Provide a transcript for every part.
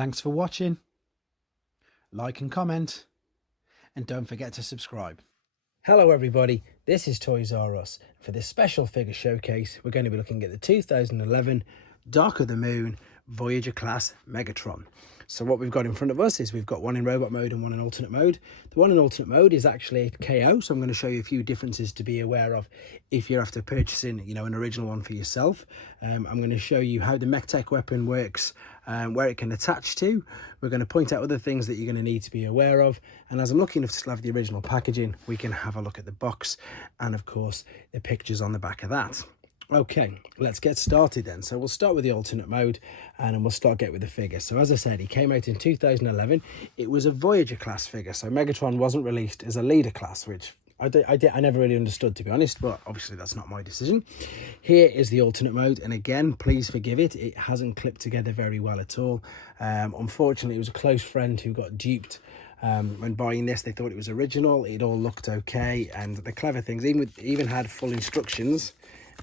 Thanks for watching. Like and comment, and don't forget to subscribe. Hello everybody, this is Toys R Us. For this special figure showcase, we're going to be looking at the 2011 Dark of the Moon Voyager class Megatron. So what we've got in front of us is we've got one in robot mode and one in alternate mode. The one in alternate mode is actually a KO, so I'm going to show you a few differences to be aware of if you're after purchasing, an original one for yourself. I'm going to show you how the mechtech weapon works, where it can attach to. We're going to point out other things that you're going to need to be aware of. And as I'm lucky enough to still have the original packaging, we can have a look at the box and of course the pictures on the back of that. Okay, let's get started then. So we'll start with the alternate mode and then we'll get with the figure. So as I said, he came out in 2011. It was a Voyager class figure. So Megatron wasn't released as a leader class, which I never really understood, to be honest, but obviously that's not my decision. Here is the alternate mode, and again, please forgive it. It hasn't clipped together very well at all. Unfortunately, it was a close friend who got duped. When buying this, they thought it was original. It all looked okay, and the clever things even had full instructions,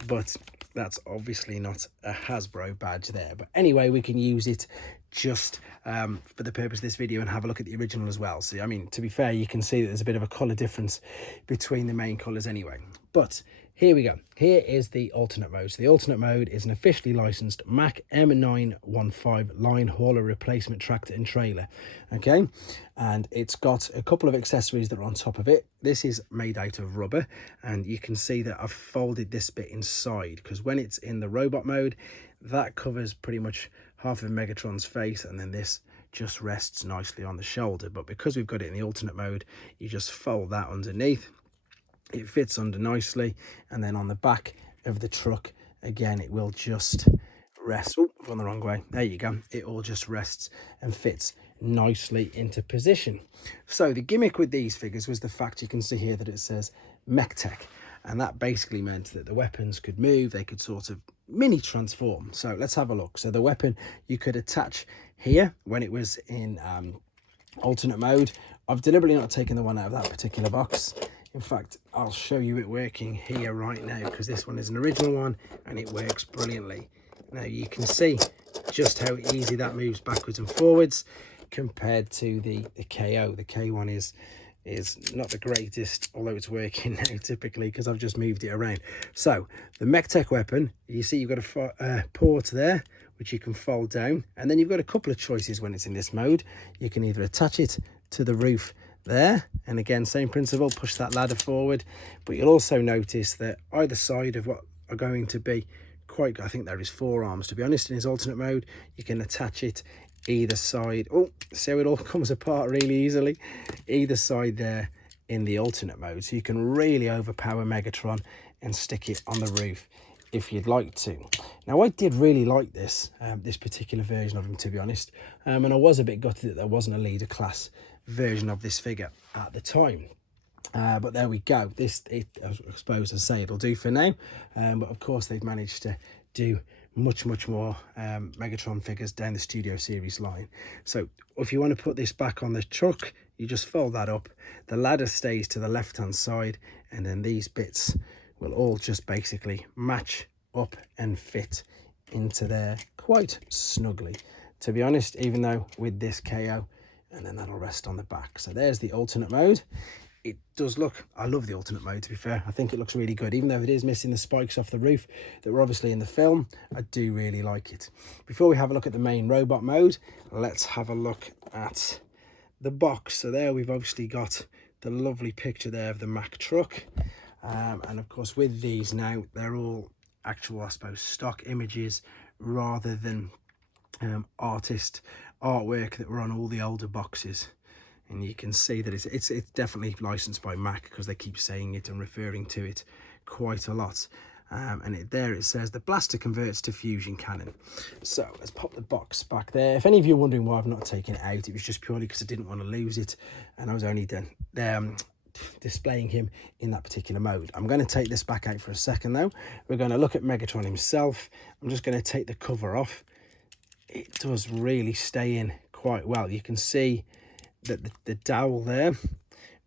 but that's obviously not a Hasbro badge there. But anyway, we can use it just for the purpose of this video and have a look at the original as well. So I mean, to be fair, you can see that there's a bit of a color difference between the main colors anyway. But here we go. Here is the alternate mode. So the alternate mode is an officially licensed Mack M915 line hauler replacement tractor and trailer. Okay, and it's got a couple of accessories that are on top of it. This is made out of rubber, and you can see that I've folded this bit inside because when it's in the robot mode, that covers pretty much half of Megatron's face, and then this just rests nicely on the shoulder. But because we've got it in the alternate mode, you just fold that underneath. It fits under nicely, and then on the back of the truck, again, it will just rest. Oh, I've gone the wrong way. There you go. It all just rests and fits nicely into position. So the gimmick with these figures was the fact you can see here that it says mechtech, and that basically meant that the weapons could move. They could sort of mini transform. So let's have a look. So the weapon you could attach here when it was in alternate mode. I've deliberately not taken the one out of that particular box. In fact, I'll show you it working here right now because this one is an original one and it works brilliantly. Now you can see just how easy that moves backwards and forwards compared to the KO. The K1 is not the greatest, although it's working now typically because I've just moved it around. So the mechtech weapon, you see you've got a port there which you can fold down, and then you've got a couple of choices when it's in this mode. You can either attach it to the roof there, and again, same principle, push that ladder forward, but you'll also notice that either side of what are going to be quite, I think there is 4 arms to be honest in his alternate mode, you can attach it either side. Oh, see how it all comes apart really easily, either side there in the alternate mode, so you can really overpower Megatron and stick it on the roof if you'd like to. Now I did really like this particular version of him, to be honest, and I was a bit gutted that there wasn't a leader class version of this figure at the time, but there we go. I suppose I say it'll do for now, but of course they've managed to do much more Megatron figures down the Studio Series line. So if you want to put this back on the truck, you just fold that up, the ladder stays to the left hand side, and then these bits will all just basically match up and fit into there quite snugly, to be honest, even though with this KO, and then that'll rest on the back. So there's the alternate mode. It does look, I love the alternate mode, to be fair. I think it looks really good, even though it is missing the spikes off the roof that were obviously in the film. I do really like it. Before we have a look at the main robot mode, let's have a look at the box. So there we've obviously got the lovely picture there of the Mack truck, and of course with these now, they're all actual, I suppose, stock images rather than artist artwork that were on all the older boxes. And you can see that it's definitely licensed by Mack because they keep saying it and referring to it quite a lot. And it says the blaster converts to fusion cannon. So let's pop the box back there. If any of you are wondering why I've not taken it out, it was just purely because I didn't want to lose it, and I was only displaying him in that particular mode. I'm going to take this back out for a second though. We're going to look at Megatron himself. I'm just going to take the cover off. It does really stay in quite well. You can see that the dowel there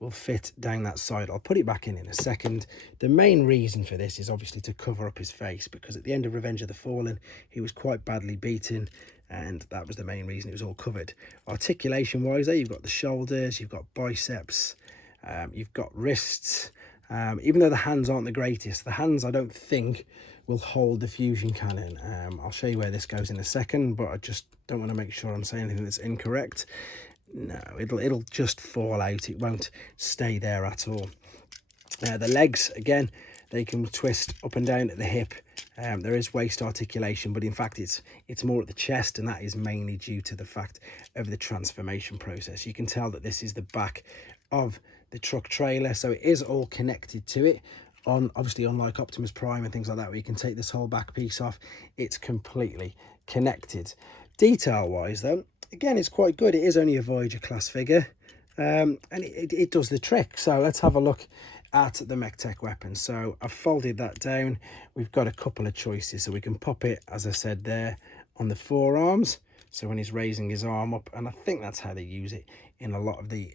will fit down that side. I'll put it back in a second. The main reason for this is obviously to cover up his face, because at the end of Revenge of the Fallen, he was quite badly beaten and that was the main reason it was all covered. Articulation wise there, you've got the shoulders, you've got biceps, you've got wrists. Even though the hands aren't the greatest, the hands I don't think will hold the fusion cannon. I'll show you where this goes in a second, but I just don't want to make sure I'm saying anything that's incorrect. No, it'll just fall out, it won't stay there at all. The legs, again, they can twist up and down at the hip. There is waist articulation, but in fact it's more at the chest, and that is mainly due to the fact of the transformation process. You can tell that this is the back of the truck trailer, so it is all connected to it. Obviously, unlike Optimus Prime and things like that, where you can take this whole back piece off, it's completely connected. Detail wise though, again, it's quite good. It is only a Voyager class figure, and it does the trick. So let's have a look at the mechtech weapon. So I've folded that down. We've got a couple of choices, so we can pop it, as I said, there on the forearms, so when he's raising his arm up, and I think that's how they use it in a lot of the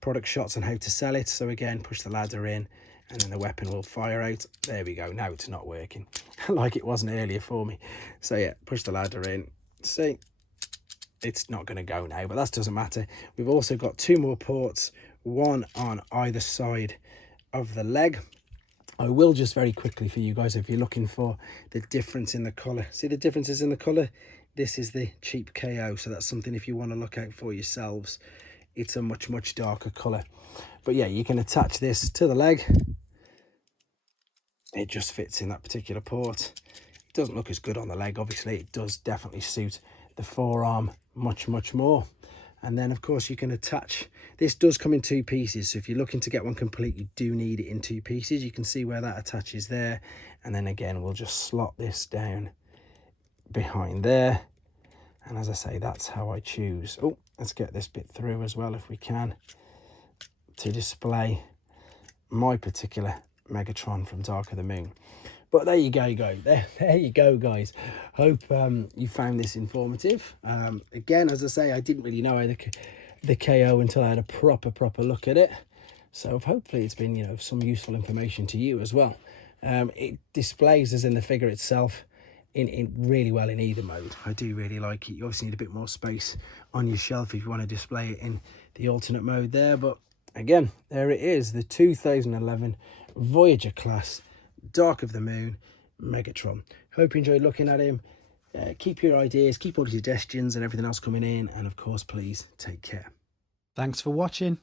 product shots, and how to sell it. So again, push the ladder in and then the weapon will fire out. There we go. Now it's not working like it wasn't earlier for me. So yeah, push the ladder in. See, it's not going to go now, but that doesn't matter. We've also got two more ports, one on either side of the leg. I will just very quickly for you guys, if you're looking for the difference in the colour, see the differences in the colour? This is the cheap KO, so that's something if you want to look out for yourselves. It's a much darker colour. But yeah, you can attach this to the leg. It just fits in that particular port. It doesn't look as good on the leg, obviously. It does definitely suit the forearm much more. And then of course you can attach, this does come in two pieces, so if you're looking to get one complete, you do need it in two pieces. You can see where that attaches there, and then again we'll just slot this down behind there. And as I say, that's how I choose. Oh, let's get this bit through as well if we can, to display my particular Megatron from Dark of the Moon. But there you go, guys. There you go, guys. Hope you found this informative. Again, as I say, I didn't really know the KO until I had a proper look at it. So hopefully it's been, you know, some useful information to you as well. It displays, as in the figure itself, in really well in either mode. I do really like it. You obviously need a bit more space on your shelf if you want to display it in the alternate mode there. But again, there it is, the 2011 Voyager class Dark of the Moon Megatron. Hope you enjoyed looking at him. Keep your ideas, keep all the suggestions and everything else coming in, and of course, please take care. Thanks for watching.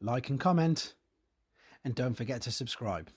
Like and comment, and don't forget to subscribe.